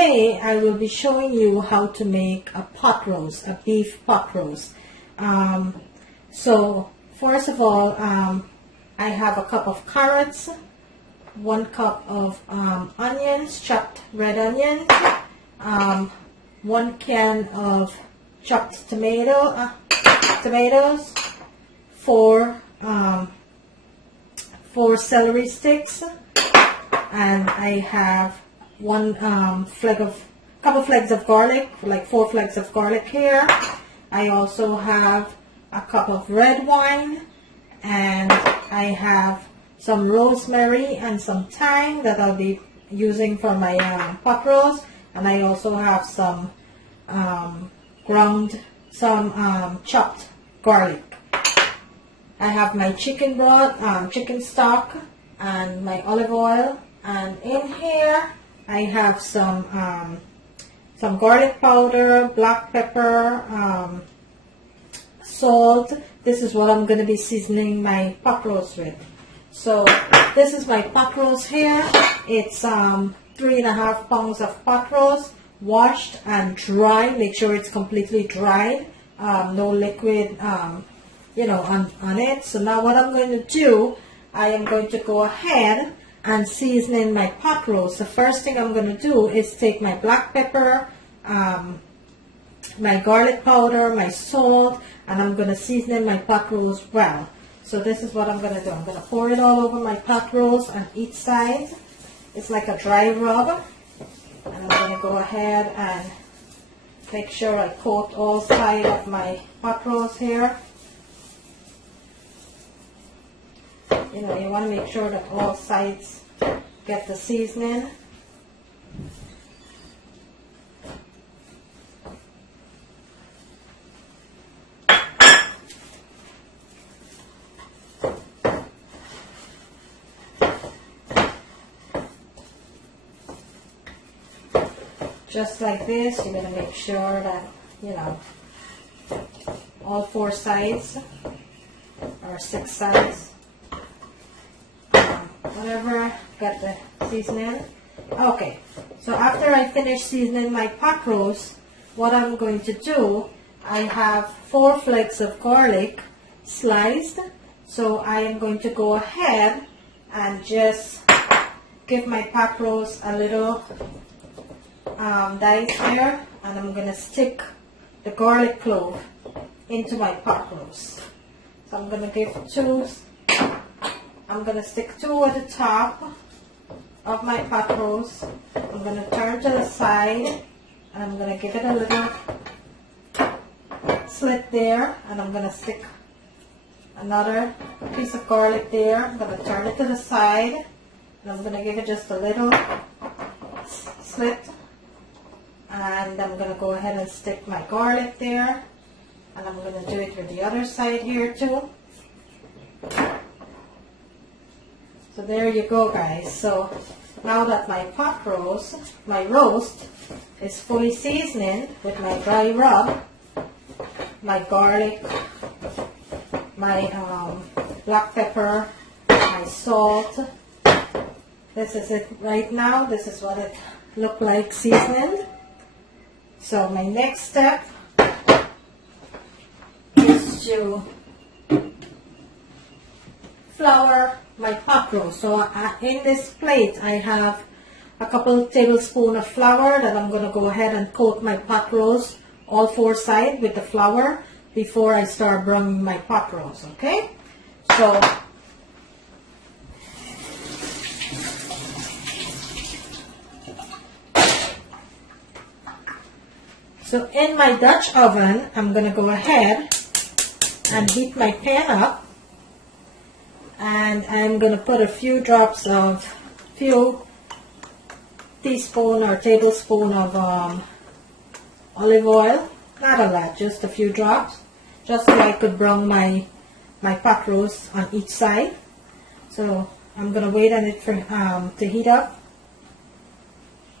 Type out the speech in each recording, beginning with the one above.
today I will be showing you how to make a pot roast, a beef pot roast. So first of all, I have a cup of carrots, 1 cup of onions, chopped red onions, 1 can of chopped tomatoes, 4 celery sticks, and I have couple flags of garlic, like 4 flags of garlic here. I also have a cup of red wine, and I have some rosemary and some thyme that I'll be using for my pot roast, and I also have some chopped garlic. I have my chicken broth, chicken stock, and my olive oil, and in here I have some garlic powder, black pepper, salt. This is what I'm going to be seasoning my pot roast with. So this is my pot roast here. It's 3.5 pounds of pot roast, washed and dry. Make sure it's completely dried, no liquid on it. So now what I'm going to do, I am going to go ahead and season in my pot roast. The first thing I'm going to do is take my black pepper, my garlic powder, my salt, and I'm going to season in my pot roast well. So this is what I'm going to do. I'm going to pour it all over my pot roast on each side. It's like a dry rub. And I'm going to go ahead and make sure I coat all sides of my pot roast here. You want to make sure that all sides get the seasoning. Just like this, you're going to make sure that, all 4 sides or 6 sides, whatever, got the seasoning. Okay, so after I finish seasoning my pot roast, what I'm going to do, I have 4 flakes of garlic sliced. So I am going to go ahead and just give my pot roast a little dice there, and I'm going to stick the garlic clove into my pot roast. So I'm going to give 2. I'm going to stick 2 at the top of my pot roast. I'm going to turn to the side, and I'm going to give it a little slit there, and I'm going to stick another piece of garlic there. I'm going to turn it to the side, and I'm going to give it just a little slit, and I'm going to go ahead and stick my garlic there, and I'm going to do it with the other side here too. So there you go, guys. So now that my roast is fully seasoned with my dry rub, my garlic, my black pepper, my salt. This is it right now. This is what it looked like seasoned. So my next step is to flour my pot roast. So in this plate I have a couple tablespoons of flour that I'm going to go ahead and coat my pot roast all 4 sides with the flour before I start browning my pot roast. Okay, so in my Dutch oven, I'm going to go ahead and heat my pan up, and I'm going to put a few teaspoon or tablespoon of olive oil. Not a lot, just a few drops, just so I could brown my pot roast on each side. So I'm going to wait on it to heat up.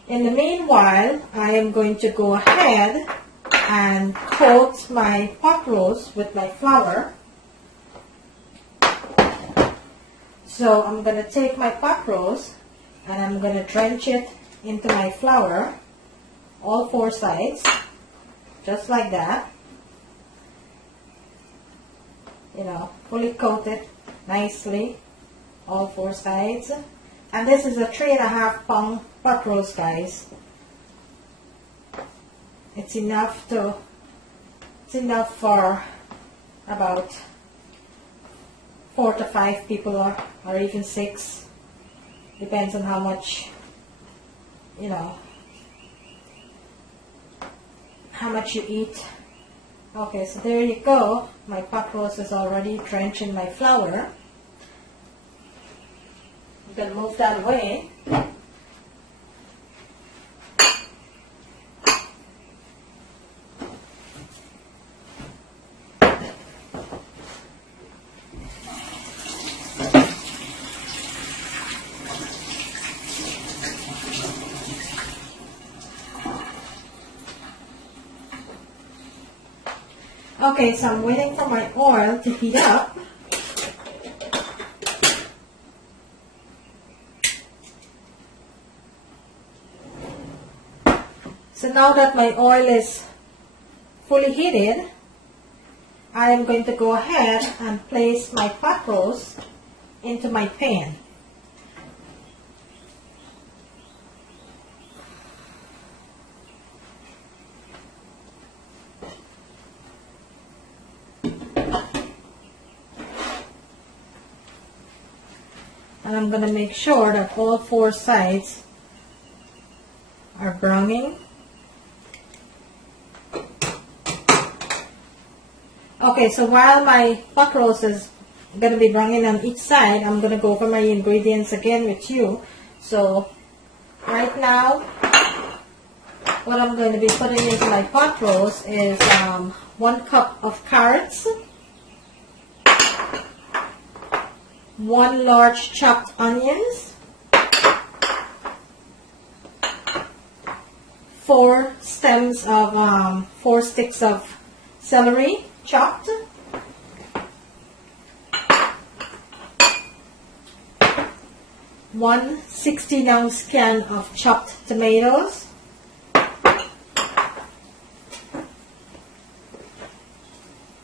In the meanwhile, I am going to go ahead and coat my pot roast with my flour. So I'm going to take my pot roast and I'm going to drench it into my flour. all four sides, just like that. You know, fully coated nicely, all four sides. And this is a 3.5 pound pot roast, guys. It's enough for about 4 to 5 people, or even 6. Depends on how much, you know, how much you eat. Okay, so there you go. My pot roast is already drenched in my flour. I'm going to move that away. Okay, so I'm waiting for my oil to heat up. So now that my oil is fully heated, I am going to go ahead and place my pot roast into my pan. And I'm going to make sure that all four sides are browning. Okay, so while my pot roast is going to be browning on each side, I'm going to go over my ingredients again with you. So right now, what I'm going to be putting into my pot roast is 1 cup of carrots, 1 large chopped onions, 4 stems of 4 sticks of celery chopped, 1 16-ounce can of chopped tomatoes,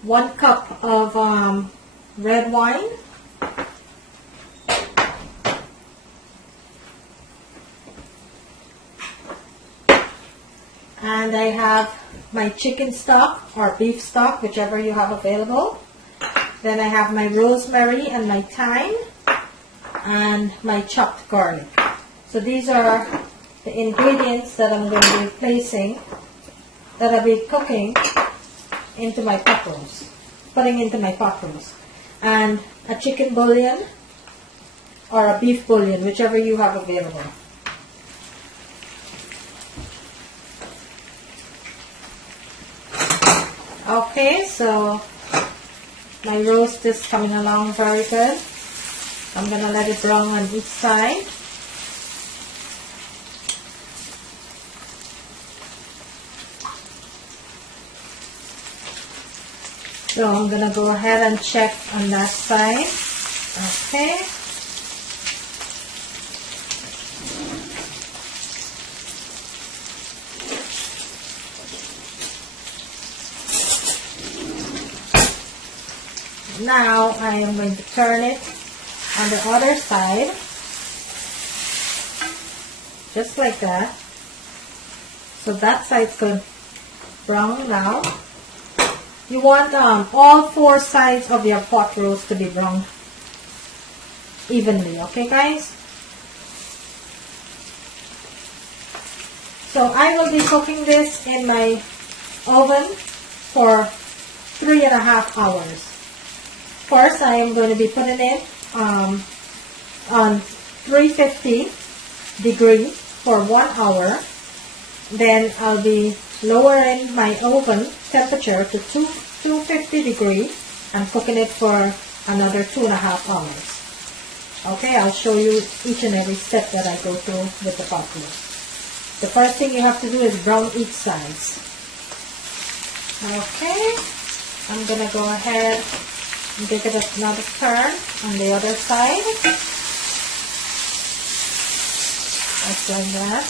1 cup of red wine, and I have my chicken stock or beef stock, whichever you have available. Then I have my rosemary and my thyme and my chopped garlic. So these are the ingredients that I'm going to be placing, that I'll be cooking into my pot roast, putting into my pot roast. And a chicken bouillon or a beef bouillon, whichever you have available. Okay, so my roast is coming along very good. I'm going to let it brown on each side. So I'm going to go ahead and check on that side. Okay. Now I am going to turn it on the other side, just like that. So that side's going brown now. You want all 4 sides of your pot roast to be brown evenly, okay guys? So I will be cooking this in my oven for 3.5 hours. First, I am going to be putting it on 350 degree for 1 hour. Then I'll be lowering my oven temperature to 250 degree and cooking it for another 2.5 hours. Okay, I'll show you each and every step that I go through with the pot roast. The first thing you have to do is brown each sides. Okay, I'm going to go ahead and give it another turn on the other side. Just like that.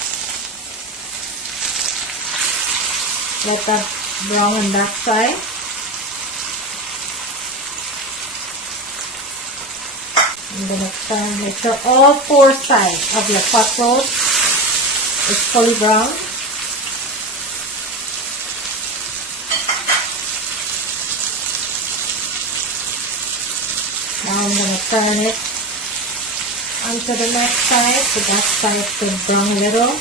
Let that brown on that side. I'm going to turn, make sure all 4 sides of your pot roast is fully brown. Now I'm going to turn it onto the next side, so that side could brown a little.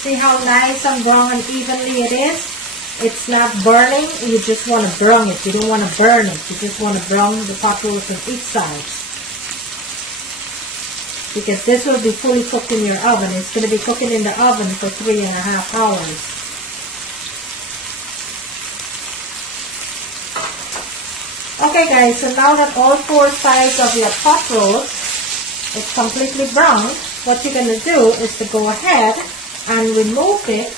See how nice and brown and evenly it is? It's not burning, you just want to brown it. You don't want to burn it. You just want to brown the pot roast on each side. Because this will be fully cooked in your oven. It's going to be cooking in the oven for 3.5 hours. Okay guys, so now that all 4 sides of your pot roast is completely brown, what you're going to do is to go ahead and remove it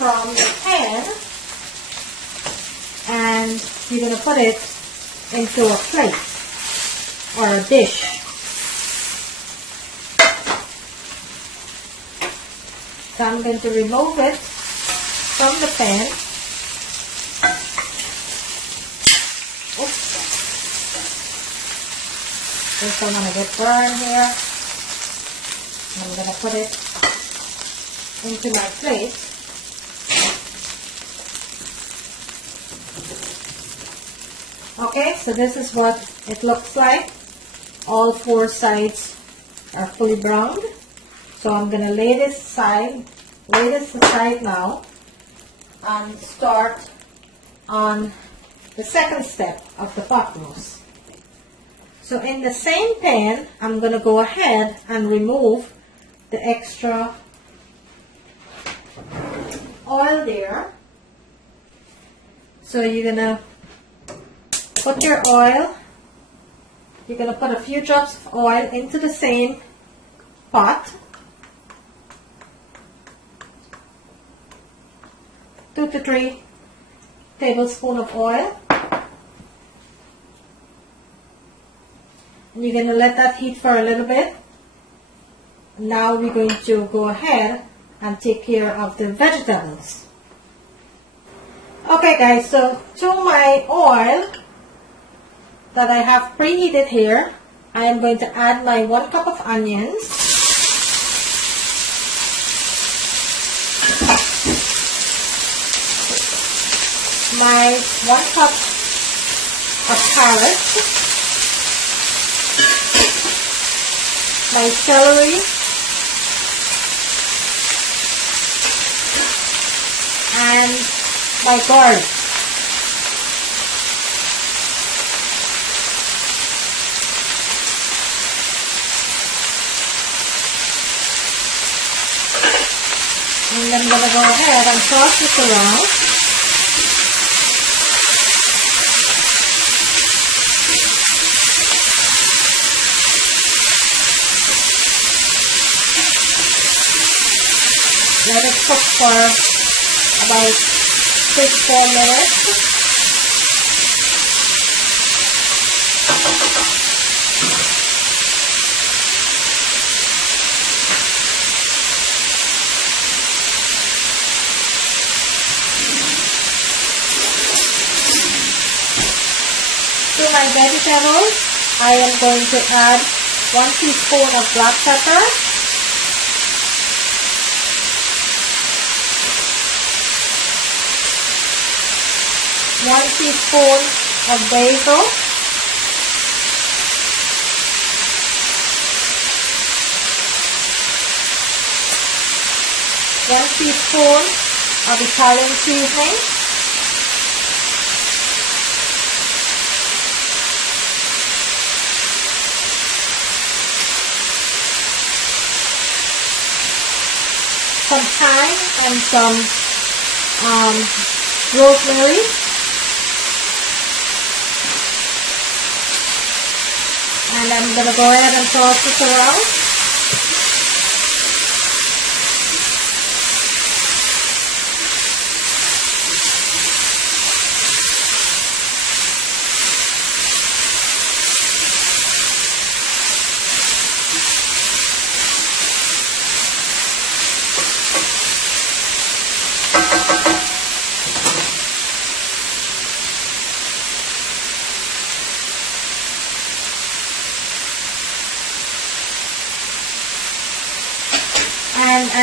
from the pan, and you're going to put it into a plate or a dish. So I'm going to remove it from the pan. Oops. Just don't want to get burned here. I'm going to put it into my plate. Okay, so this is what it looks like. All 4 sides are fully browned. So I'm going to lay this aside now and start on the second step of the pot roast. So in the same pan, I'm going to go ahead and remove the extra oil there. So you're going to put your oil, you're going to put a few drops of oil into the same pot. 2 to 3 tablespoons of oil. And you're going to let that heat for a little bit. Now we're going to go ahead and take care of the vegetables. Okay guys, so to my oil that I have preheated here, I am going to add my 1 cup of onions, my 1 cup of carrots, my celery, and my garlic. And I'm going to go ahead and toss this around. Let it cook for about 6-4 minutes. To my vegetables, I am going to add 1 teaspoon of black pepper, 1 teaspoon of basil, 1 teaspoon of Italian seasoning, some thyme and some rosemary. And I'm going to go ahead and toss this around.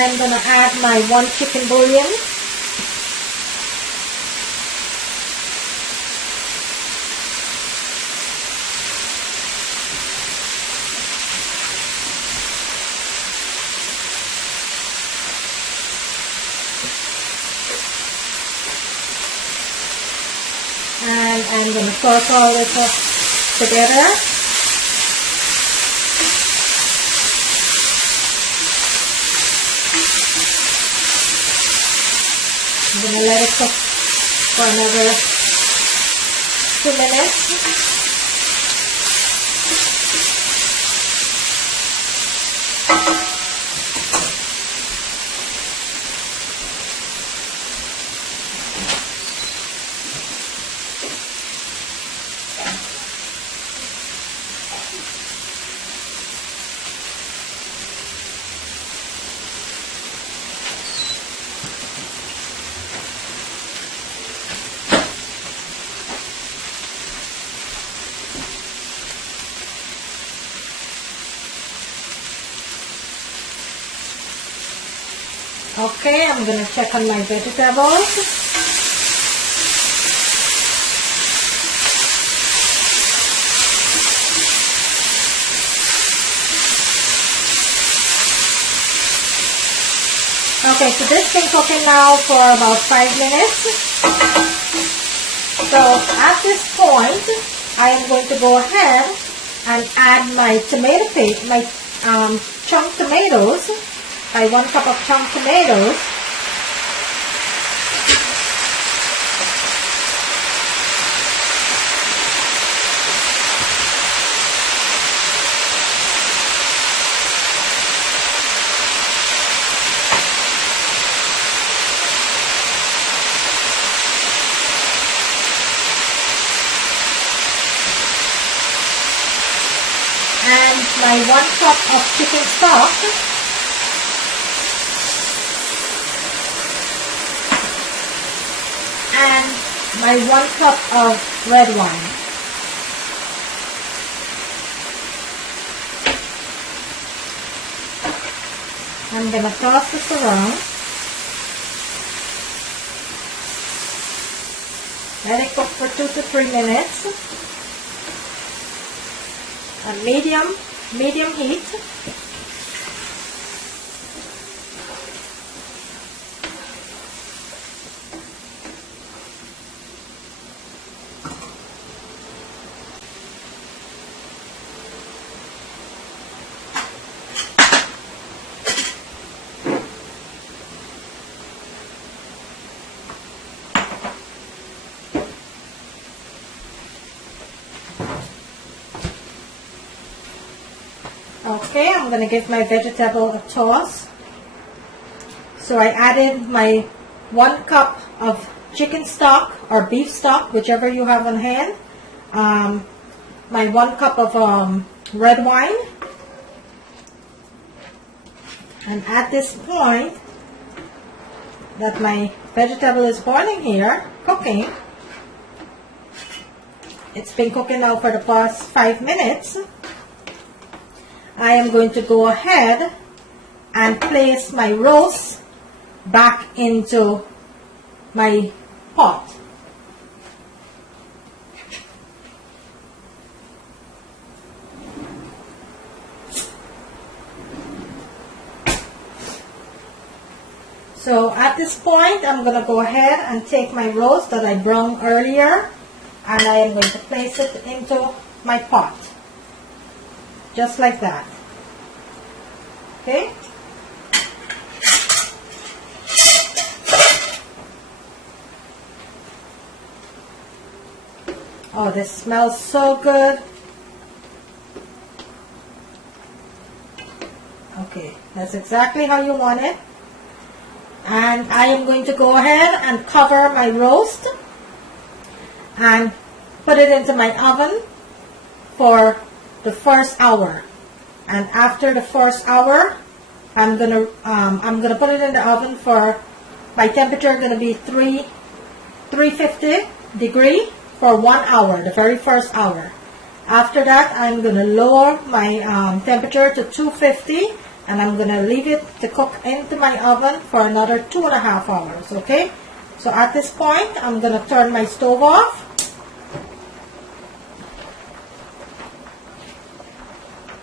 am going to add my 1 chicken bouillon. And I'm going to toss all this up together. I'm going to let it cook for another 2 minutes. Okay, I'm going to check on my vegetables. Okay, so this has been cooking now for about 5 minutes. So at this point, I am going to go ahead and add my tomato paste, my chunk tomatoes. By 1 cup of chunk tomatoes. And my 1 cup of chicken stock. And my 1 cup of red wine. I'm going to toss this around. Let it cook for 2 to 3 minutes. A medium heat. Okay, I'm going to give my vegetable a toss. So I added my 1 cup of chicken stock or beef stock, whichever you have on hand. My 1 cup of red wine. And at this point that my vegetable is boiling here, cooking, it's been cooking now for the past 5 minutes. I am going to go ahead and place my roast back into my pot. So at this point, I'm going to go ahead and take my roast that I browned earlier, and I am going to place it into my pot. Just like that. Okay? Oh, this smells so good. Okay, that's exactly how you want it. And I am going to go ahead and cover my roast and put it into my oven for the first hour. And after the first hour, I'm gonna put it in the oven for, my temperature gonna be 350 degree for 1 hour, the very first hour. After that, I'm gonna lower my temperature to 250 and I'm going to leave it to cook into my oven for another 2.5 hours, okay? So at this point, I'm going to turn my stove off.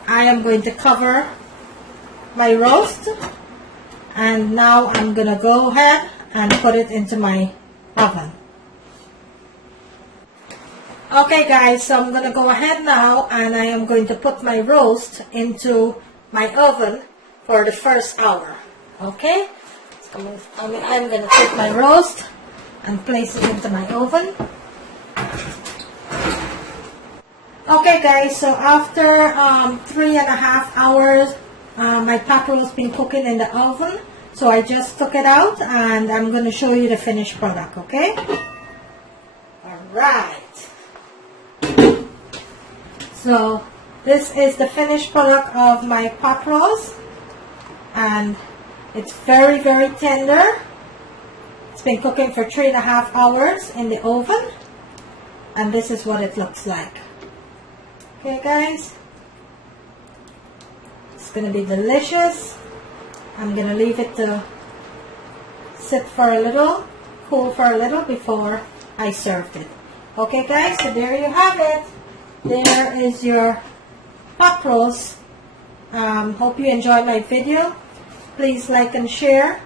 I am going to cover my roast, and now I'm going to go ahead and put it into my oven. Okay guys, so I'm going to go ahead now and I am going to put my roast into my oven for the first hour. Okay, so I'm going to take my roast and place it into my oven. Okay guys, so after 3.5 hours, my pot roast been cooking in the oven. So I just took it out and I'm going to show you the finished product, okay? Alright. So this is the finished product of my pot roast, and it's very, very tender. It's been cooking for 3.5 hours in the oven, and this is what it looks like. Okay guys, it's going to be delicious. I'm going to leave it to sit for a little, cool for a little before I serve it. Okay guys, so there you have it. There is your pot roast. Hope you enjoyed my video. Please like and share.